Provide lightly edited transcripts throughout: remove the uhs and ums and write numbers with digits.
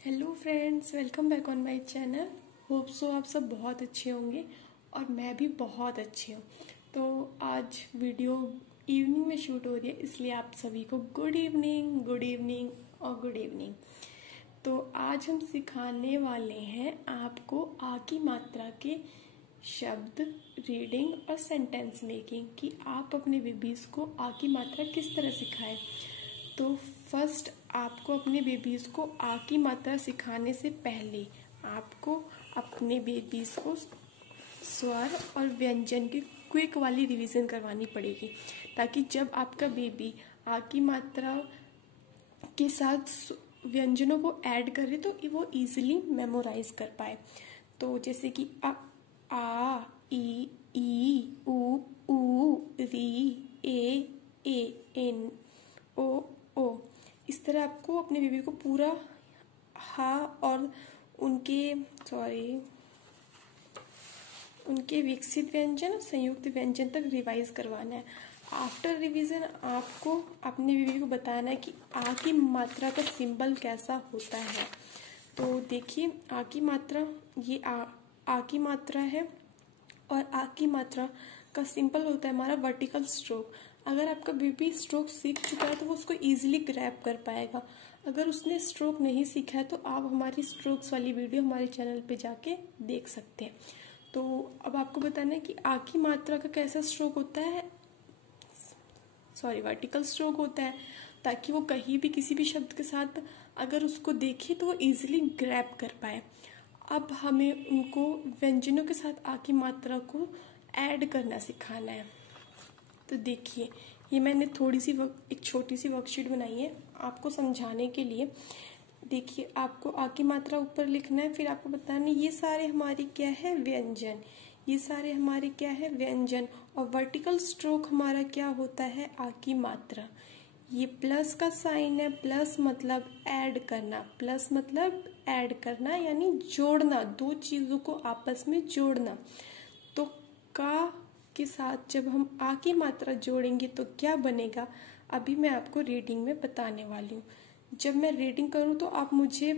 Hello friends, welcome back on my channel. Hope so आप सब बहुत अच्छे होंगे और मैं भी बहुत अच्छी हूँ। तो आज वीडियो इवनिंग में शूट हो रही है, इसलिए आप सभी को गुड इवनिंग और गुड इवनिंग। तो आज हम सिखाने वाले हैं आपको आ की मात्रा के शब्द, रीडिंग और सेंटेंस मेकिंग कि आप अपने बेबीज़ को आ की मात्रा किस तरह सिखाएं। तो फर्स्ट आपको अपने बेबीज़ को आ की मात्रा सिखाने से पहले आपको अपने बेबीज़ को स्वर और व्यंजन की क्विक वाली रिवीजन करवानी पड़ेगी, ताकि जब आपका बेबी आ की मात्रा के साथ व्यंजनों को ऐड करे तो वो इजीली मेमोराइज कर पाए। तो जैसे कि आ ई उ री ए एन ओ, इस तरह आपको अपने बेबी को पूरा हा और उनके विकसित व्यंजन और संयुक्त व्यंजन तक रिवाइज करवाना है। आफ्टर रिवीजन आपको अपने बेबी को बताना है कि आ की मात्रा का सिंबल कैसा होता है। तो देखिए, आ की मात्रा, ये आ की मात्रा है और आ की मात्रा का सिंपल होता है हमारा वर्टिकल स्ट्रोक। अगर आपका बेबी स्ट्रोक सीख चुका है तो वो उसको इजीली ग्रैब कर पाएगा। अगर उसने स्ट्रोक नहीं सीखा है तो आप हमारी स्ट्रोक्स वाली वीडियो हमारे चैनल पे जाके देख सकते हैं। तो अब आपको बताना है कि आ की मात्रा का कैसा स्ट्रोक होता है, वर्टिकल स्ट्रोक होता है, ताकि वो कहीं भी किसी भी शब्द के साथ अगर उसको देखे तो वो इजीली ग्रैब कर पाए। अब हमें उनको व्यंजनों के साथ आ की मात्रा को ऐड करना सिखाना है। तो देखिए, ये मैंने एक छोटी सी वर्कशीट बनाई है आपको समझाने के लिए। देखिए, आपको आ की मात्रा ऊपर लिखना है, फिर आपको बताना है ये सारे हमारे क्या है, व्यंजन। ये सारे हमारे क्या है, व्यंजन। और वर्टिकल स्ट्रोक हमारा क्या होता है, आ की मात्रा। ये प्लस का साइन है, प्लस मतलब ऐड करना, प्लस मतलब ऐड करना यानी जोड़ना, दो चीजों को आपस में जोड़ना। तो का के साथ जब हम आ की मात्रा जोड़ेंगे तो क्या बनेगा, अभी मैं आपको रीडिंग में बताने वाली हूँ। जब मैं रीडिंग करूँ तो आप मुझे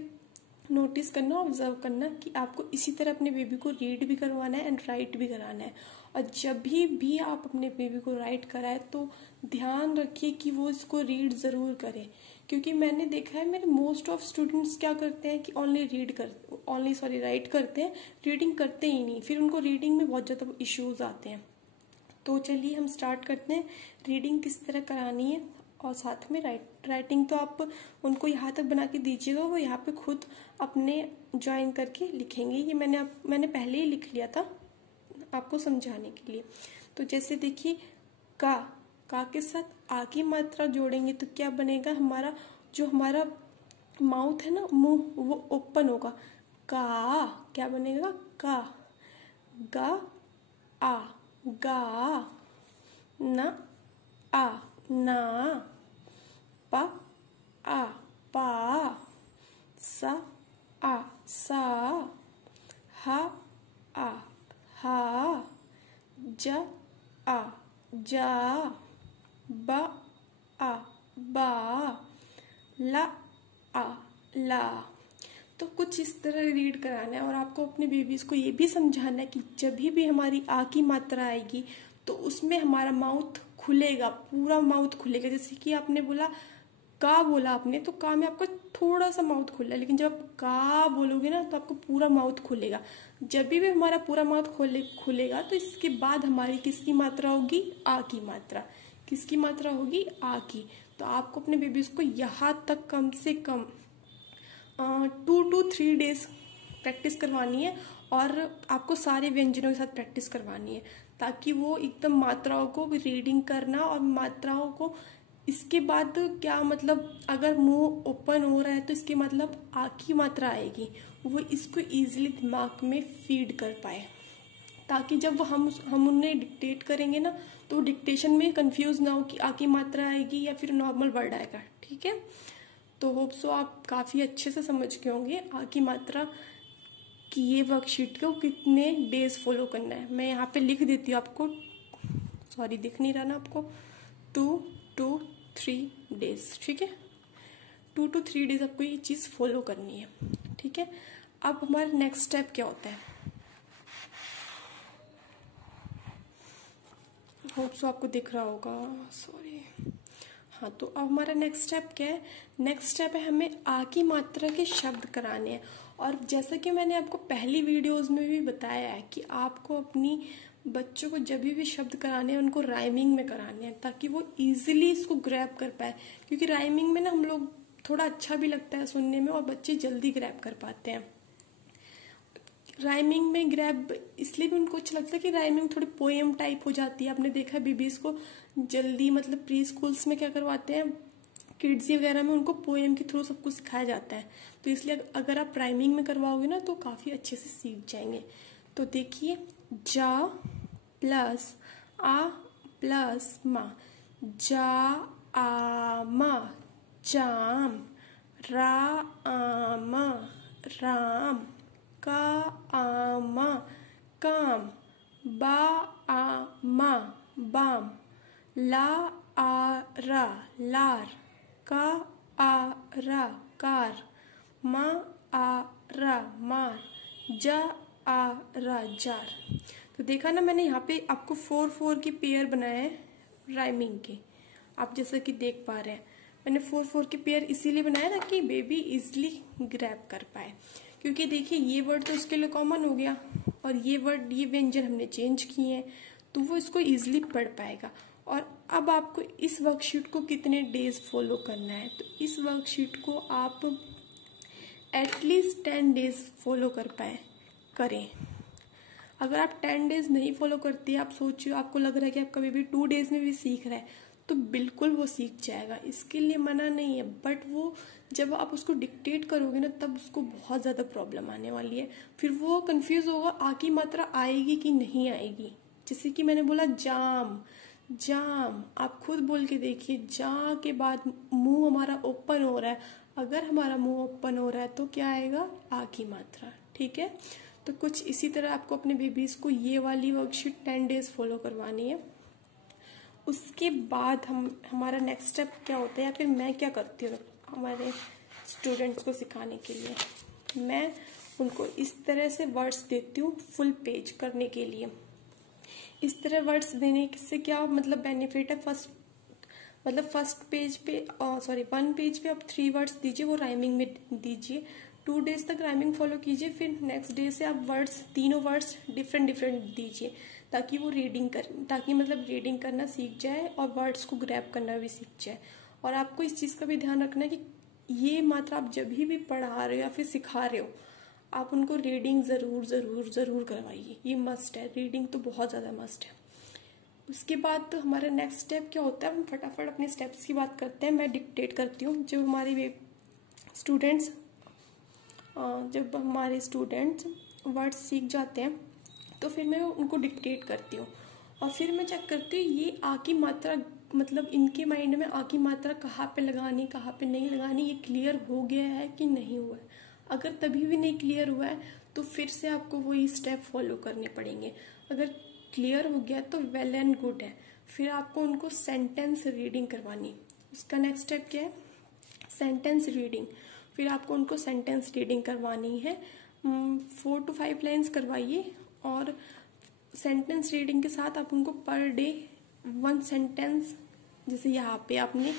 नोटिस करना, ऑब्जर्व करना कि आपको इसी तरह अपने बेबी को रीड भी करवाना है एंड राइट भी कराना है। और जब भी आप अपने बेबी को राइट कराए तो ध्यान रखिए कि वो इसको रीड ज़रूर करे, क्योंकि मैंने देखा है मेरे मोस्ट ऑफ स्टूडेंट्स क्या करते हैं कि राइट करते हैं, रीडिंग करते ही नहीं, फिर उनको रीडिंग में बहुत ज़्यादा इश्यूज आते हैं। तो चलिए हम स्टार्ट करते हैं, रीडिंग किस तरह करानी है और साथ में राइटिंग तो आप उनको यहाँ तक बना के दीजिएगा, वो यहाँ पे खुद अपने ज्वाइन करके लिखेंगे। ये मैंने पहले ही लिख लिया था आपको समझाने के लिए। तो जैसे देखिए, का के साथ आ की मात्रा जोड़ेंगे तो क्या बनेगा, हमारा माउथ है ना, मुंह, वो ओपन होगा। का क्या बनेगा, का, गा आ, गा, ना आ, ना, पा आ, पा, सा आ, सा, हा आ, हा, जा आ, जा, बा आ, बा, ला आ, ला। तो कुछ इस तरह रीड कराना है। और आपको अपने बेबीज को ये भी समझाना है कि जब भी हमारी आ की मात्रा आएगी तो उसमें हमारा माउथ खुलेगा, पूरा माउथ खुलेगा। जैसे कि आपने बोला का, बोला आपने, तो का में आपका थोड़ा सा माउथ खुला है, लेकिन जब आप का बोलोगे ना तो आपको पूरा माउथ खुलेगा। जब भी हमारा पूरा माउथ खुलेगा तो इसके बाद हमारी किसकी मात्रा होगी, आ की मात्रा। किसकी मात्रा होगी, आ की। तो आपको अपने बेबीज को यहाँ तक कम से कम 2 to 3 days प्रैक्टिस करवानी है, और आपको सारे व्यंजनों के साथ प्रैक्टिस करवानी है, ताकि वो एकदम मात्राओं को रीडिंग करना और मात्राओं को, इसके बाद क्या मतलब, अगर मुंह ओपन हो रहा है तो इसके मतलब आ की मात्रा आएगी, वो इसको इजीली दिमाग में फीड कर पाए, ताकि जब हम उन्हें डिक्टेट करेंगे ना तो डिक्टेशन में कंफ्यूज ना हो कि आ की मात्रा आएगी या फिर नॉर्मल वर्ड आएगा। ठीक है, तो होप सो आप काफ़ी अच्छे से समझ गए होंगे आ की मात्रा की ये वर्कशीट को कितने डेज फॉलो करना है। मैं यहाँ पे लिख देती हूँ आपको, दिख नहीं रहा ना आपको, 2 to 3 days। ठीक है, 2 to 3 डेज आपको ये चीज़ फॉलो करनी है, ठीक है। अब हमारा नेक्स्ट स्टेप क्या होता है, होप सो आपको दिख रहा होगा, सॉरी। हाँ, तो अब हमारा नेक्स्ट स्टेप क्या है, नेक्स्ट स्टेप है हमें आ की मात्रा के शब्द कराने हैं। और जैसा कि मैंने आपको पहली वीडियोस में भी बताया है कि आपको अपनी बच्चों को जब भी शब्द कराने हैं उनको राइमिंग में कराने हैं, ताकि वो इजीली इसको ग्रैब कर पाए। क्योंकि राइमिंग में ना हम लोग थोड़ा अच्छा भी लगता है सुनने में और बच्चे जल्दी ग्रैब कर पाते हैं। राइमिंग में ग्रैब इसलिए भी उनको अच्छा लगता है कि राइमिंग थोड़ी पोएम टाइप हो जाती है। आपने देखा है बेबीज को जल्दी, मतलब प्री स्कूल्स में क्या करवाते हैं, किड्स वगैरह में उनको पोएम के थ्रू सब कुछ सिखाया जाता है। तो इसलिए अगर आप राइमिंग में करवाओगे ना तो काफ़ी अच्छे से सीख जाएंगे। तो देखिए, जा प्लस आ प्लस मा, जा आ मा जाम, रा आम राम, का आमा काम, बा आमा बाम, ला आ रा लार, का आ रा कार, मा आ रा मार, जा आ रा जार। तो देखा ना मैंने यहाँ पे आपको 4-4 के पेयर बनाए हैं राइमिंग के। आप जैसा कि देख पा रहे हैं मैंने 4-4 के पेयर इसीलिए बनाया ना कि बेबी इजीली ग्रैब कर पाए। क्योंकि देखिए ये वर्ड तो उसके लिए कॉमन हो गया और ये वर्ड, ये व्यंजन हमने चेंज किए हैं तो वो इसको इजीली पढ़ पाएगा। और अब आपको इस वर्कशीट को कितने डेज फॉलो करना है, तो इस वर्कशीट को आप एटलीस्ट 10 डेज फॉलो करें। अगर आप 10 डेज नहीं फॉलो करते, आप सोचिए आपको लग रहा है कि आपका बेबी 2 डेज में भी सीख रहा है, तो बिल्कुल वो सीख जाएगा, इसके लिए मना नहीं है। बट वो जब आप उसको डिक्टेट करोगे ना तब उसको बहुत ज़्यादा प्रॉब्लम आने वाली है। फिर वो कंफ्यूज होगा आ की मात्रा आएगी कि नहीं आएगी। जैसे कि मैंने बोला जाम, जाम आप खुद बोल के देखिए, जा के बाद मुंह हमारा ओपन हो रहा है, अगर हमारा मुंह ओपन हो रहा है तो क्या आएगा, आ की मात्रा, ठीक है। तो कुछ इसी तरह आपको अपने बेबीज को ये वाली वर्कशीट 10 डेज फॉलो करवानी है। उसके बाद हमारा नेक्स्ट स्टेप क्या होता है या फिर मैं क्या करती हूँ हमारे स्टूडेंट्स को सिखाने के लिए, मैं उनको इस तरह से वर्ड्स देती हूँ फुल पेज करने के लिए। इस तरह वर्ड्स देने से क्या मतलब बेनिफिट है, फर्स्ट पेज पे 1 पेज पे आप 3 वर्ड्स दीजिए, वो राइमिंग में दीजिए। 2 डेज तक राइमिंग फॉलो कीजिए, फिर नेक्स्ट डे से आप तीनों वर्ड्स डिफरेंट दीजिए, ताकि वो रीडिंग करना सीख जाए और वर्ड्स को ग्रैब करना भी सीख जाए। और आपको इस चीज़ का भी ध्यान रखना है कि ये मात्रा आप जब भी पढ़ा रहे हो या फिर सिखा रहे हो, आप उनको रीडिंग ज़रूर करवाइए। ये मस्ट है, रीडिंग तो बहुत ज़्यादा मस्ट है। उसके बाद तो हमारा नेक्स्ट स्टेप क्या होता है, हम फटाफट अपने स्टेप्स की बात करते हैं। मैं डिक्टेट करती हूँ। जब हमारे स्टूडेंट्स वर्ड्स सीख जाते हैं तो फिर मैं उनको डिक्टेट करती हूँ और फिर मैं चेक करती हूँ ये आ की मात्रा, मतलब इनके माइंड में आ की मात्रा कहाँ पे लगानी कहाँ पे नहीं लगानी, ये क्लियर हो गया है कि नहीं हुआ है। अगर तभी भी नहीं क्लियर हुआ है तो फिर से आपको वही स्टेप फॉलो करने पड़ेंगे। अगर क्लियर हो गया तो वेल एंड गुड है। फिर आपको उनको सेंटेंस रीडिंग करवानी। उसका नेक्स्ट स्टेप क्या है, सेंटेंस रीडिंग। फिर आपको उनको सेंटेंस रीडिंग करवानी है, 4 to 5 लाइन्स करवाइए। और सेंटेंस रीडिंग के साथ आप उनको पर डे 1 सेंटेंस, जैसे यहाँ पे आपने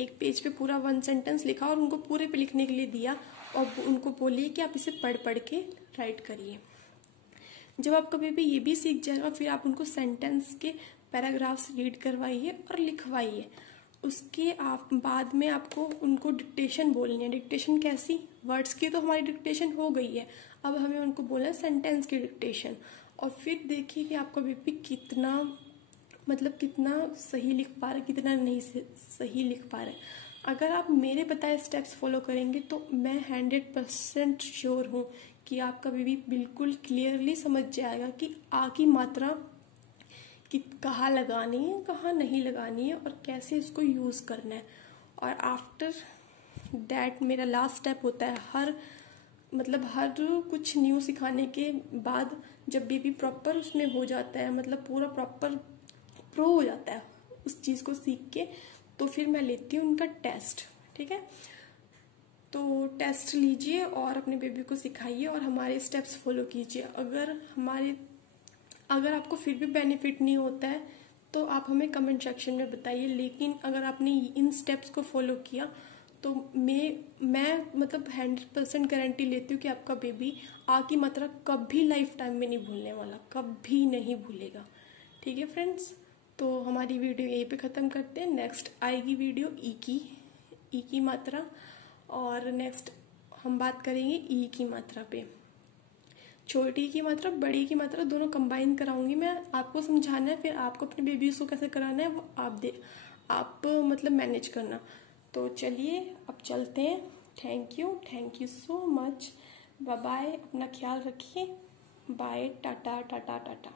एक पेज पे पूरा 1 सेंटेंस लिखा और उनको पूरे पे लिखने के लिए दिया और उनको बोलिए कि आप इसे पढ़ के राइट करिए। जब आपका बेबी ये भी सीख जाएगा फिर आप उनको सेंटेंस के पैराग्राफ्स रीड करवाइए और लिखवाइए। उसके बाद में आपको उनको डिक्टेशन बोलनी है। डिक्टेशन कैसी, वर्ड्स की तो हमारी डिक्टेशन हो गई है, अब हमें उनको बोलना है सेंटेंस की डिक्टेशन। और फिर देखिए कि आपका बेबी कितना सही लिख पा रहा है, कितना नहीं सही लिख पा रहा है। अगर आप मेरे बताए स्टेप्स फॉलो करेंगे तो मैं 100% श्योर हूँ कि आपका बेबी बिल्कुल क्लियरली समझ जाएगा कि आ की मात्रा कि कहाँ लगानी है कहाँ नहीं लगानी है और कैसे इसको यूज़ करना है। और आफ्टर दैट मेरा लास्ट स्टेप होता है हर कुछ न्यू सिखाने के बाद, जब बेबी प्रॉपर उसमें हो जाता है, मतलब पूरा प्रॉपर प्रो हो जाता है उस चीज़ को सीख के, तो फिर मैं लेती हूँ उनका टेस्ट। ठीक है, तो टेस्ट लीजिए और अपने बेबी को सिखाइए और हमारे स्टेप्स फॉलो कीजिए। अगर आपको फिर भी बेनिफिट नहीं होता है तो आप हमें कमेंट सेक्शन में बताइए, लेकिन अगर आपने इन स्टेप्स को फॉलो किया तो मैं मतलब 100% गारंटी लेती हूँ कि आपका बेबी आ की मात्रा कभी लाइफ टाइम में नहीं भूलने वाला, कभी नहीं भूलेगा। ठीक है फ्रेंड्स, तो हमारी वीडियो यहीं पे ख़त्म करते हैं। नेक्स्ट आएगी वीडियो ई की मात्रा, और नेक्स्ट हम बात करेंगे ई की मात्रा पे। छोटी की मात्रा बड़ी की मात्रा दोनों कंबाइन कराऊंगी मैं, आपको समझाना है, फिर आपको अपने बेबीज को कैसे कराना है वो आप मतलब मैनेज करना। तो चलिए अब चलते हैं। Thank you so much. Bye bye, अपना ख्याल रखिए। बाय, टाटा टाटा टाटा।